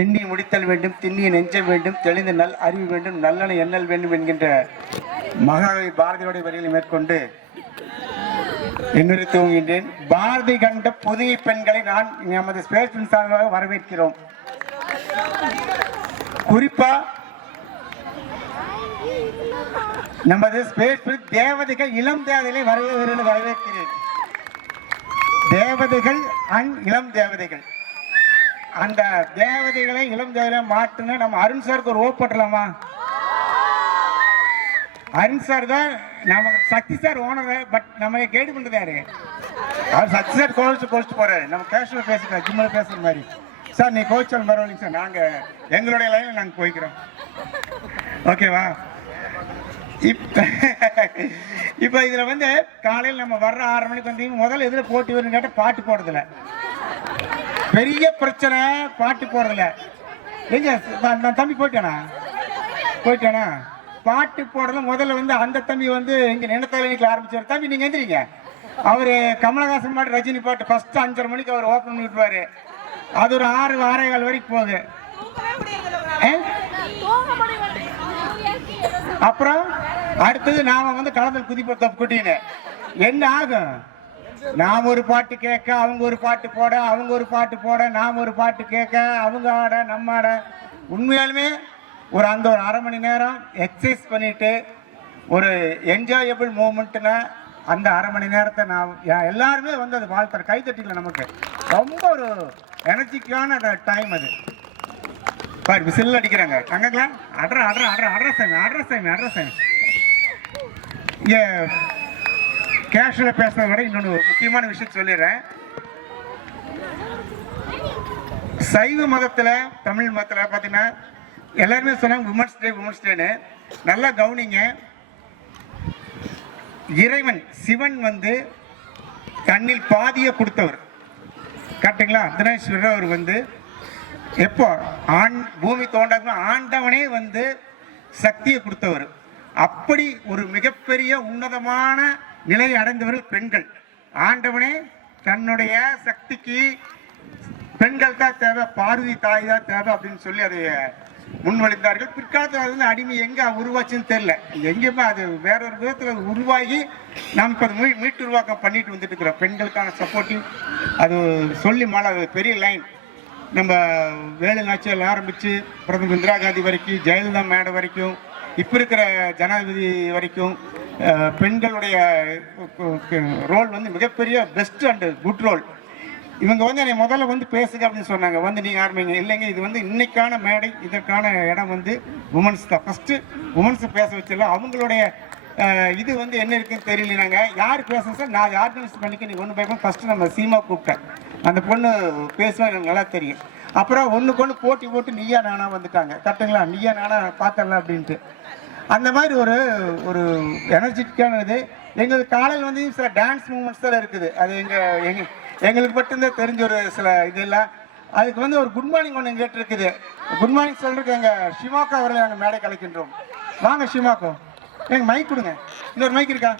எண்ணி முடித்தல் வேண்டும், திண்ணிய நெஞ்சம் வேண்டும், தெளிந்த நல் அறிவு வேண்டும், நல்லென எண்ணல் வேண்டும் என்கின்ற மகாகவி பாரதியோடைய வரிகளை மேற்கொண்டு என்னுரை துவங்குகின்றேன். பாரதி கண்ட புதிய பெண்களை நான் நமது ஸ்பேஸ் சார்பாக வரவேற்கிறோம். குறிப்பா நமது ஸ்பேஸ் தேவதைகள், இளம் தேவதைகளை வரவேற்கிறேன். தேவதைகள் அண்ட் இளம் தேவதைகள், அந்த தேவதைகளை இளம் தேவதைகளை மாற்றுங்க. நம்ம அருண் சாருக்கு ஒரு ஓப்பட்டலாமா? அருண் சார் தான் நம்ம சக்தி சார் ஓனர், பட் நம்ம கைடு பண்றாரு. அவர் சக்தி சார் கோச்சு போறாரு. நம்ம கேஷுவல் பேசுறோம், ஜிம்மில் பேசுற மாதிரி. சார் நீ கோச்சல் பரவாயில்லைங்க சார், நாங்க எங்களுடைய லைன்ல நாங்க போய்க்கிறோம். ஓகேவா? இப்ப இதுல வந்து காலையில் நம்ம வர்ற 6 மணிக்கு வந்து முதல்ல எதுல போட்டி வருன்னு கேட்ட பாட்டு போடுறதுல பெரிய பிரச்சனை. பாட்டு போடுறதுல எங்க தம்பி போயிட்டானா பாட்டு போடுறதுல முதல்ல வந்து அந்த தம்பி வந்து இங்க நினைத்தலைக்கு ஆரம்பிச்சாரு. தம்பி நீங்க எந்திரிங்க. அவரு கமலஹாசன் பாட்டு, ரஜினி பாட்டு ஃபர்ஸ்ட் 5:30 மணிக்கு அவர் ஓப்பன் பண்ணி விட்டுருவாரு. அது ஒரு 6:15 வரைக்கும் போகுது. அப்புறம் அடுத்தது நாம வந்து களத்தில் குதிப்போம். தப்பு குட்டின்னு என்ன ஆகும்? நாம் ஒரு பாட்டு கேட்க, அவங்க ஒரு பாட்டு போட, அவங்க ஒரு பாட்டு போட, நாம் ஒரு பாட்டு கேட்க, அவங்க ஆட, நம்ம ஆட. உண்மையாலுமே அந்த ஒரு 1/2 மணி நேரம் எக்ஸசைஸ் பண்ணிட்டு ஒரு என்ஜாயபிள் மூமெண்ட்னா அந்த 1/2 மணி நேரத்தை நான் எல்லாருமே வந்து அது வாழ்த்துற கை தட்டிக்கல. நமக்கு ரொம்ப ஒரு எனர்ஜிக்கான டைம் அது. பாரு விசில் அடிக்கிறாங்க தங்கங்களா. அட்ரஸ் இங்கே கேஷுவலாக பேசுறத விட இன்னொன்று முக்கியமான விஷயம் சொல்லிடுறேன். சைவ மதத்தில், தமிழ் மதத்தில் பார்த்தீங்கன்னா எல்லாருமே சொன்னாங்க உமன்ஸ் டேன்னு. நல்லா கவனிங்க. இறைவன் சிவன் வந்து தண்ணில் பாதியை கொடுத்தவர், கரெக்டுங்களா? அர்த்தநாரீஸ்வரர் அவர் வந்து எப்போ பூமி தோண்டாக ஆண்டவனே வந்து சக்தியை கொடுத்தவர். அப்படி ஒரு மிகப்பெரிய உன்னதமான நிலையை அடைந்தவர்கள் பெண்கள். ஆண்டவனே தன்னுடைய சக்திக்கு பெண்கள் தான் தேவை, பார்வதி தாய் தான் தேவை அப்படின்னு சொல்லி அதை முன்வழிந்தார்கள். பிற்காலத்தில் அது வந்து அடிமை எங்கே உருவாச்சுன்னு தெரியல. எங்கேயுமே அது வேறொரு விதத்தில் உருவாகி நாம் இப்போ மீட்டுருவாக்கம் பண்ணிட்டு வந்துட்டு இருக்கிறோம். பெண்களுக்கான சப்போர்ட்டிவ் அது சொல்லி மாலை பெரிய லைன். நம்ம வேலு நாச்சியால் ஆரம்பித்து பிரதமர் இந்திரா காந்தி வரைக்கும், ஜெயலலிதா மேடம் வரைக்கும், இப்போ இருக்கிற ஜனாதிபதி வரைக்கும் பெண்களுடைய ரோல் வந்து மிகப்பெரிய பெஸ்ட் அண்ட் குட் ரோல். இவங்க வந்து என்னை முதல்ல வந்து பேசுங்க அப்படின்னு சொன்னாங்க. வந்து நீங்கள் ஆரம்பிங்க. இல்லைங்க, இது வந்து இன்னைக்கான மேடை, இதற்கான இடம் வந்து உமன்ஸ் தான். ஃபஸ்ட்டு உமன்ஸை பேச வச்சிடலாம். அவங்களுடைய இது வந்து என்ன இருக்குன்னு தெரியலனாங்க. யார் பேசுங்க சார்? நான் ஆர்கனைஸ் பண்ணிக்க, நீ ஒன்று பயப்பட. ஃபஸ்ட்டு நம்ம சீமா கூப்பிட்டேன். அந்த பொண்ணு பேசுவேன், எனக்கு நல்லா தெரியும். அப்புறம் ஒன்றுக்கு போட்டி போட்டு நீயா நானா வந்துட்டாங்க. கரெக்டுங்களா? நீயா நானா பார்த்துடலாம் அப்படின்ட்டு. அந்த மாதிரி ஒரு எனர்ஜெட்டிக்கானது. எங்களுக்கு காலையில் வந்து சில டான்ஸ் மூமெண்ட்ஸ் தான் இருக்குது. அது எங்களுக்கு மட்டும்தான் தெரிஞ்ச ஒரு சில இதெல்லாம். அதுக்கு வந்து ஒரு குட் மார்னிங் ஒன்று கேட்டு இருக்குது. குட் மார்னிங் சொல்றதுக்கு எங்கள் ஷிமாக்கோ அவர்களை நாங்கள் மேடை கலைக்கின்றோம். வாங்க ஷிமாக்கோ, எங்கள் மைக் கொடுங்க. இன்னொரு மைக் இருக்கா?